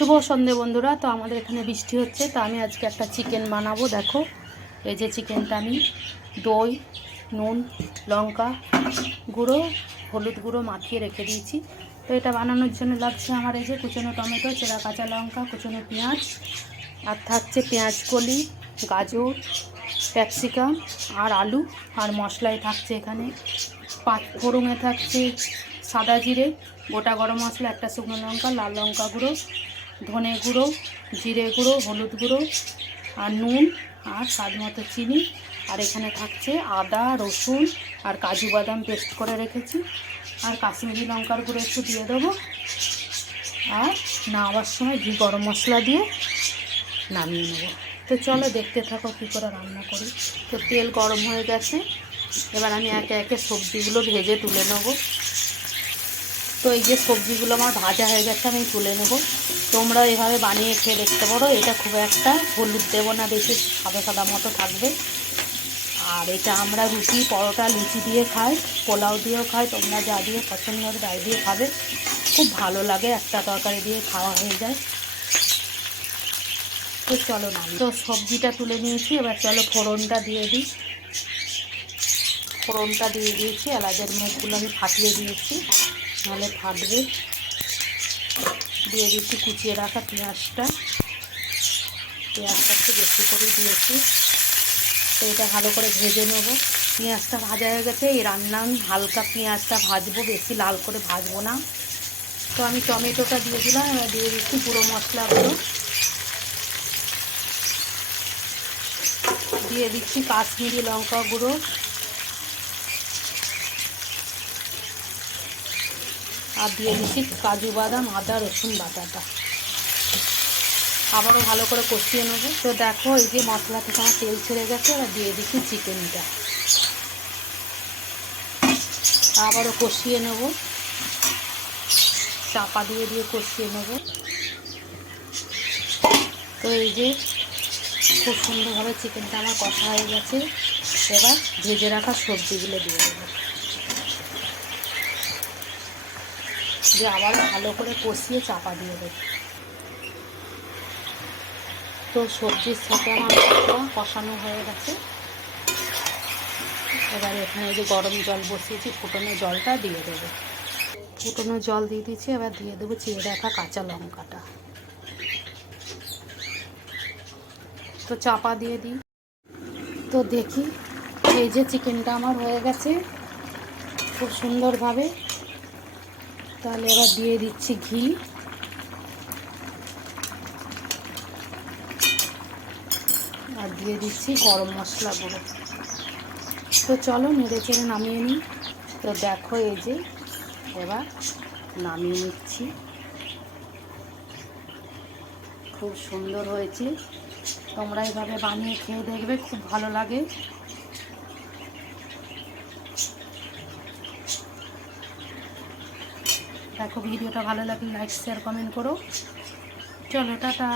শুভ সন্ধে বন্ধুরা। তো আমাদের এখানে বৃষ্টি হচ্ছে, তো আমি আজকে একটা চিকেন বানাবো। দেখো এই যে চিকেনটা আমি দই, নুন, লঙ্কা গুঁড়ো, হলুদ গুঁড়ো মাখিয়ে রেখে দিয়েছি। তো এটা বানানোর জন্য লাগছে আমার এই যে কুচনো টমেটো, চেরা কাঁচা লঙ্কা, কুচনো পেঁয়াজ, আর থাকছে পেঁয়াজ কলি, গাজর, ক্যাপসিকাম আর আলু। আর মশলায় থাকছে এখানে ফোড়নে থাকছে সাদা জিরে, গোটা গরম মশলা, একটা শুকনো লঙ্কা, লাল লঙ্কা গুঁড়ো, ধনে গুঁড়ো, জিরে গুঁড়ো, হলুদ গুঁড়ো আর নুন আর স্বাদ মতো চিনি। আর এখানে থাকছে আদা, রসুন আর কাজু বাদাম পেস্ট করে রেখেছি। আর কাশ্মীরি লঙ্কার গুঁড়ো একটু দিয়ে দেবো। আর নামাবার সময় ঘি গরম মশলা দিয়ে নামিয়ে নেব। তো চলো দেখতে থাকো কী করে রান্না করি। তো তেল গরম হয়ে গেছে, এবার আমি একে একে সবজিগুলো ভেজে তুলে নেব। তো এই যে সবজিগুলো আমার ভাজা হয়ে গেছে, আমি তুলে নেব। তোমরা এভাবে বানিয়ে খেয়ে দেখতে পারো। এটা খুব একটা হলুদ দেবো না, বেশি সাদা সাদা মতো থাকবে। আর এটা আমরা রুটি, পরোটা, লুচি দিয়ে খাই, পোলাও দিয়েও খাই। তোমরা যা দিয়ে পছন্দ হবে তাই দিয়ে খাবে, খুব ভালো লাগে। একটা তরকারি দিয়ে খাওয়া হয়ে যায়। তো চলো না, তো সবজিটা তুলে নিয়েছি, এবার চলো ফোড়নটা দিয়ে দিই। ফোড়নটা দিয়ে দিয়েছি, এলাচের মুখগুলো আমি ফাটিয়ে দিয়েছি, নাহলে ফাটবে। দিয়ে দিচ্ছি কুচিয়ে রাখা পেঁয়াজটা। পেঁয়াজটা একটু বেশি করে দিয়েছি। তো এটা ভালো করে ভেজে নেব। পেঁয়াজটা ভাজা হয়ে গেছে। এই রান্না আমি হালকা পেঁয়াজটা ভাজবো, বেশি লাল করে ভাজবো না। তো আমি টমেটোটা দিয়ে দিলাম, এবার দিয়ে দিচ্ছি গুঁড়ো মশলাগুলো, দিয়ে দিচ্ছি কাশ্মীরি লঙ্কা গুঁড়ো, আর দিয়ে দিচ্ছি কাজু বাদাম, আদা রসুন বাটাটা। আবারও ভালো করে কষিয়ে নেবো। তো দেখো এই যে মশলা থেকে আমার তেল ছেড়ে গেছে, এবার দিয়ে দিচ্ছি চিকেনটা, আবারও কষিয়ে নেব। চাপা দিয়ে দিয়ে কষিয়ে নেব। তো এই যে খুব সুন্দরভাবে চিকেনটা আমার কষা হয়ে গেছে। এবার ভেজে রাখা সবজিগুলো দিয়ে দেবো, দিয়ে আবার ভালো করে কষিয়ে চাপা দিয়ে দেবো। তো সবজির সাথে আমার কষানো হয়ে গেছে। এবার এখানে যে গরম জল বসিয়েছি, ফুটনো জলটা দিয়ে দেবো। ফুটনো জল দিয়ে দিচ্ছি, এবার দিয়ে দেবো চিড়ে রাখা কাঁচা লঙ্কাটা। তো চাপা দিয়ে দিই। তো দেখি এই যে চিকেনটা আমার হয়ে গেছে খুব সুন্দরভাবে। তাহলে এবার দিয়ে দিচ্ছি ঘি, আর দিয়ে দিচ্ছি গরম মশলা গুঁড়ো। তো চলো নেড়ে চেড়ে নামিয়ে নিই। তো দেখো এই যে এবার নামিয়ে নিচ্ছি। খুব সুন্দর হয়েছে। তোমরা এইভাবে বানিয়ে খেয়ে দেখবে, খুব ভালো লাগে। দেখো ভিডিওটা ভালো লাগলে লাইক, শেয়ার, কমেন্ট করো। চলো টাটা।